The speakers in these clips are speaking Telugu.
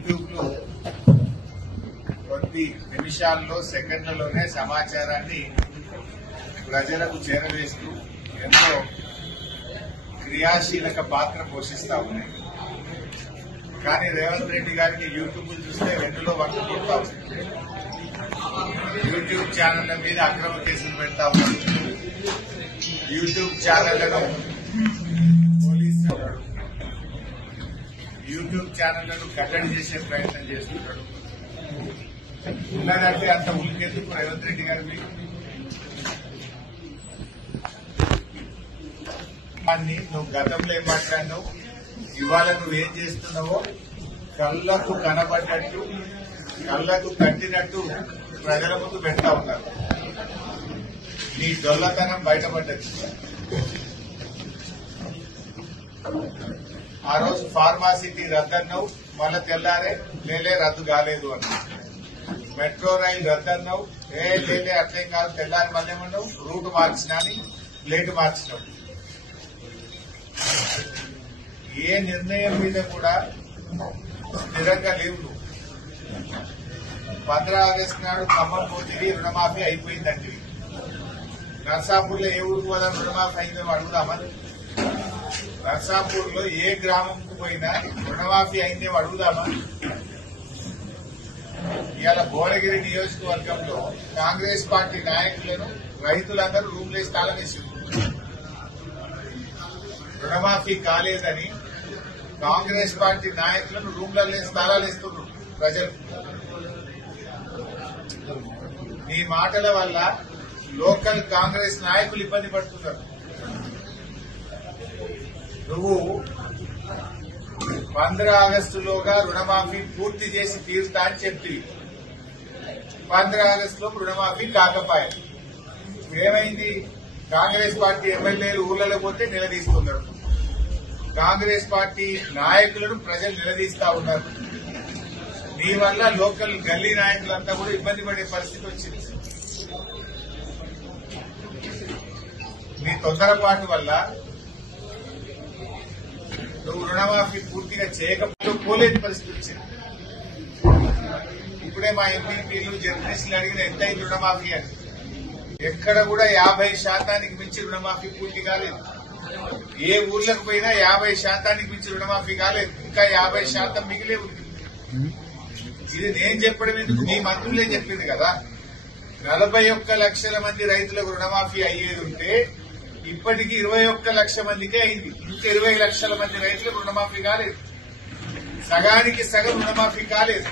యూట్యూబ్ లో కొద్ది నిమిషాల్లో సెకండ్లలోనే సమాచారాన్ని ప్రజలకు చేరవేస్తూ ఎంతో క్రియాశీలక పాత్ర పోషిస్తా ఉన్నాయి. కానీ రేవంత్ రెడ్డి గారికి యూట్యూబ్ చూస్తే వెన్నులో వర్క్ కొడతా ఉంది. యూట్యూబ్ ఛానళ్ల మీద అక్రమ కేసులు పెడతా ఉన్నారు. యూట్యూబ్ ఛానళ్లను పోలీసులు యూట్యూబ్ ఛానళ్లను కట్టడి చేసే ప్రయత్నం చేస్తుంటాడు. ఉన్నదంటే అంత ఉలికెందుకు రేవంత్ రెడ్డి గారు మీకు నువ్వు గతంలో ఏం మాట్లాడినావు, ఇవాళ నువ్వేం చేస్తున్నావో కళ్లకు కనబడ్డట్టు కళ్లకు కట్టినట్టు ప్రజల ముందు పెడతా ఉన్నారు. నీ దొల్లతనం బయటపడ్డది. ఆ రోజు ఫార్మాసిటీ రద్దన్నావు, మళ్ళా తెల్లారే లేలే రద్దు కాలేదు అన్నా. మెట్రో రైలు రద్దన్నావు, లేలే అట్లేం కాదు తెల్లారి మళ్ళీ ఏమన్నావు రూట్ మార్చినా అని ప్లేట్ మార్చినావు. ఏ నిర్ణయం మీద కూడా స్థిరంగా లేవు. 15 ఆగస్టు నాడు ఖమ్మం పోతుంది రుణమాఫీ అయిపోయిందంటే నర్సాపూర్ లో ఏ ఊరికి పోదా రుణమాఫీ అయిందో అడుగుదామా? నర్సాపూర్ లో ఏ గ్రామంకు పోయినా రుణమాఫీ అయిందేమో అడుగుదామా? ఇవాళ భువనగిరి నియోజకవర్గంలో కాంగ్రెస్ పార్టీ నాయకులను రైతులందరూ రూమ్లేసి తాళం వేసింది. రుణమాఫీ కాలేదని కాంగ్రెస్ పార్టీ నాయకులను రూమ్లలో తాళాలు వేస్తున్నారు ప్రజలు. నీ మాటల వల్ల లోకల్ కాంగ్రెస్ నాయకులు ఇబ్బంది పడుతున్నారు. నువ్వు 15 ఆగస్టులోగా రుణమాఫీ పూర్తి చేసి తీరుతా అని చెప్పి 15 ఆగస్టులో రుణమాఫీ కాకపోయాయి. ఏమైంది? కాంగ్రెస్ పార్టీ ఎమ్మెల్యేలు ఊర్లలో పోతే నిలదీస్తున్నారు. కాంగ్రెస్ పార్టీ నాయకులను ప్రజలు నిలదీస్తా ఉన్నారు. నీ వల్ల లోకల్ గల్లీ నాయకులంతా కూడా ఇబ్బంది పడే పరిస్థితి వచ్చింది. నీ తొందరపాటు వల్ల నువ్వు రుణమాఫీ పూర్తిగా చేయకపోతే పోలేని పరిస్థితి వచ్చింది. ఇప్పుడే మా ఎంపీలు జర్నలిస్టులు అడిగిన ఎంత అయింది రుణమాఫీ అని. ఎక్కడ కూడా 50% మించి రుణమాఫీ పూర్తి కాలేదు. ఏ ఊర్లకు పోయినా 50% మించి రుణమాఫీ కాలేదు. ఇంకా 50% మిగిలే ఉంది. ఇది నేను చెప్పడం ఎందుకు, మీ మంత్రులే చెప్పింది కదా. 41 లక్షల మంది రైతులకు రుణమాఫీ అయ్యేది ఉంటే ఇప్పటికీ 21 లక్షల మందికే అయింది. ఇంకా 20 లక్షల మంది రైతులకు రుణమాఫీ కాలేదు. సగానికి సగం రుణమాఫీ కాలేదు.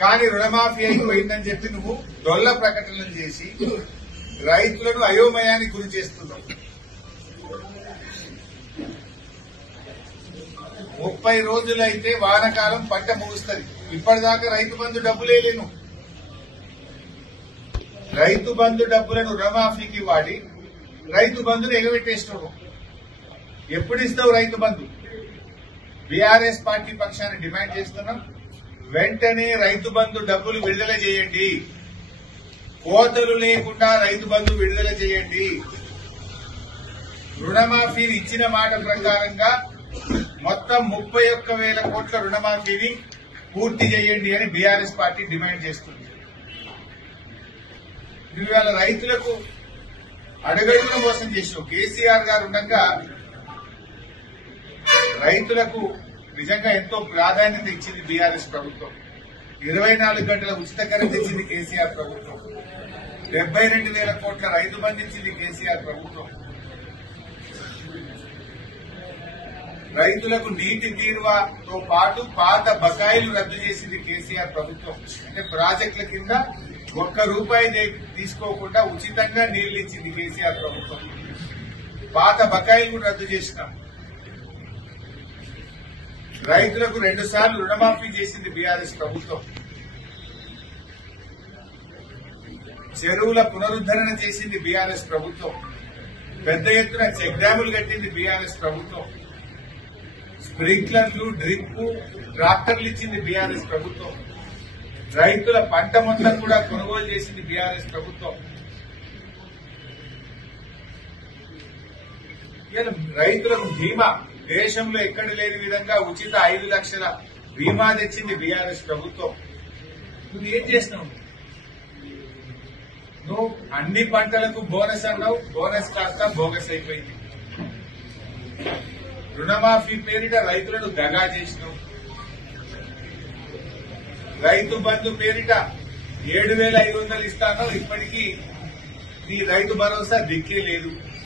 కానీ రుణమాఫీ అయిపోయిందని చెప్పి నువ్వు డొల్ల ప్రకటనలు చేసి రైతులను అయోమయానికి గురి చేస్తున్నావు. 30 రోజులైతే వానకాలం పంట ముగుస్తుంది. ఇప్పటిదాకా రైతు బంధు డబ్బులే లేను. రైతు బంధు డబ్బులను రుణమాఫీకి వాడి రైతు బంధును ఎగబెట్టేస్తున్నావు. ఎప్పుడు ఇస్తావు రైతు బంధు? బీఆర్ఎస్ పార్టీ పక్షాన్ని డిమాండ్ చేస్తున్నాం. వెంటనే రైతు బంధు డబ్బులు విడుదల చేయండి. కోతలు లేకుండా రైతు బంధు విడుదల చేయండి. రుణమాఫీని ఇచ్చిన మాట ప్రకారంగా మొత్తం 31,000 కోట్ల రుణమాఫీని పూర్తి చేయండి అని బీఆర్ఎస్ పార్టీ డిమాండ్ చేస్తుంది. ఇవాళ రైతులకు అడుగడుగున మోసం చేసావు. కేసీఆర్ గారు ఉండగా రైతులకు నిజంగా ఎంతో ప్రాధాన్యత ఇచ్చింది బీఆర్ఎస్ ప్రభుత్వం. 24 గంటల ఉచిత కరెంట్ ఇచ్చింది కేసీఆర్ ప్రభుత్వం. 72,000 కోట్ల రైతు బంధు ఇచ్చింది కేసీఆర్ ప్రభుత్వం. రైతులకు నీటి తీరువతో పాటు పాత బకాయిలు రద్దు చేసింది కేసీఆర్ ప్రభుత్వం. అంటే ప్రాజెక్టుల కింద ₹1 తీసుకోకుండా ఉచితంగా నీళ్లు ఇచ్చింది కేసీఆర్ ప్రభుత్వం. పాత బకాయిలు కూడా రద్దు చేసినాం. రైతులకు 2 సార్లు రుణమాఫీ చేసింది బీఆర్ఎస్ ప్రభుత్వం. చెరువుల పునరుద్దరణ చేసింది బీఆర్ఎస్ ప్రభుత్వం. పెద్ద ఎత్తున చెక్ డ్యాములు కట్టింది బీఆర్ఎస్ ప్రభుత్వం. స్ప్రింక్లర్లు, డ్రిప్, ట్రాక్టర్లు ఇచ్చింది బీఆర్ఎస్ ప్రభుత్వం. రైతుల పంట మొత్తం కూడా కొనుగోలు చేసింది బీఆర్ఎస్ ప్రభుత్వం. రైతులకు బీమా దేశంలో ఎక్కడ లేని విధంగా ఉచిత 5 లక్షల బీమా తెచ్చింది బీఆర్ఎస్ ప్రభుత్వం. నువ్వు ఏం చేసినావు? నువ్వు అన్ని పంటలకు బోనస్ అన్నావు, బోనస్ కాస్త బోగస్ అయిపోయింది. రుణమాఫీ పేరిట రైతులను దగా చేసినావు. రైతు బంధు పేరిట 7,500 ఇస్తానో ఇప్పటికీ నీ రైతు భరోసా దిక్కే లేదు.